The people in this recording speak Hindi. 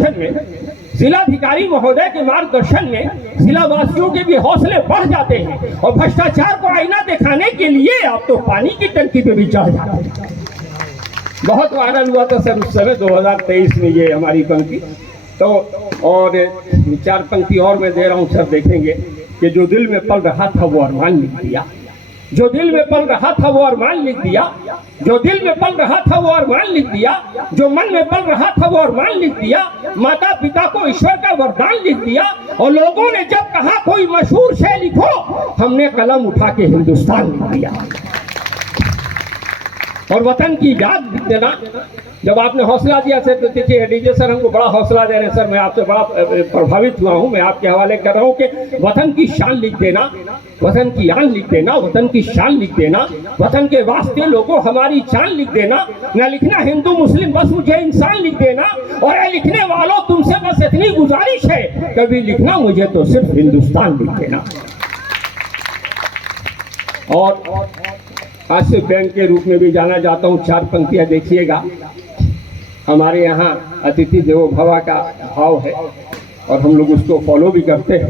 मार्गदर्शन में, जिलाधिकारी महोदय के मार्गदर्शन में जिलावासियों के भी हौसले बढ़ जाते हैं और भ्रष्टाचार को आईना दिखाने के लिए आप तो पानी की टंकी पे भी चढ़ जाते हैं। बहुत वायरल हुआ था सर उस समय 2023 में ये हमारी पंक्ति। तो और 4 पंक्ति और मैं दे रहा हूँ सर, देखेंगे कि जो दिल में पल रहा था वो अरमान लिख दिया, जो दिल में पल रहा था वो अरमान लिख दिया, जो दिल में पल रहा था वो अरमान लिख दिया, जो मन में पल रहा था वो अरमान लिख दिया, माता पिता को ईश्वर का वरदान लिख दिया। और लोगों ने जब कहा कोई मशहूर शेर लिखो, हमने कलम उठा के हिंदुस्तान लिख दिया। और वतन की याद देना, जब आपने हौसला दिया सर, तो देखिए डीजे सर हमको बड़ा हौसला दे रहे हैं सर, मैं आपसे बड़ा प्रभावित हुआ हूँ। मैं आपके हवाले कर रहा हूँ कि वतन की शान लिख देना, वतन की आन लिख देना, वतन की शान लिख देना, वतन के वास्ते लोगों हमारी जान लिख देना। न लिखना हिंदू मुस्लिम, बस मुझे इंसान लिख देना। और ये लिखने वालों तुमसे बस इतनी गुजारिश है, कभी लिखना मुझे तो सिर्फ हिंदुस्तान लिख देना। और आज से बैंक के रूप में भी जाना जाता हूँ। 4 पंक्तियाँ देखिएगा। हमारे यहाँ अतिथि देवो भव का भाव है और हम लोग उसको फॉलो भी करते हैं।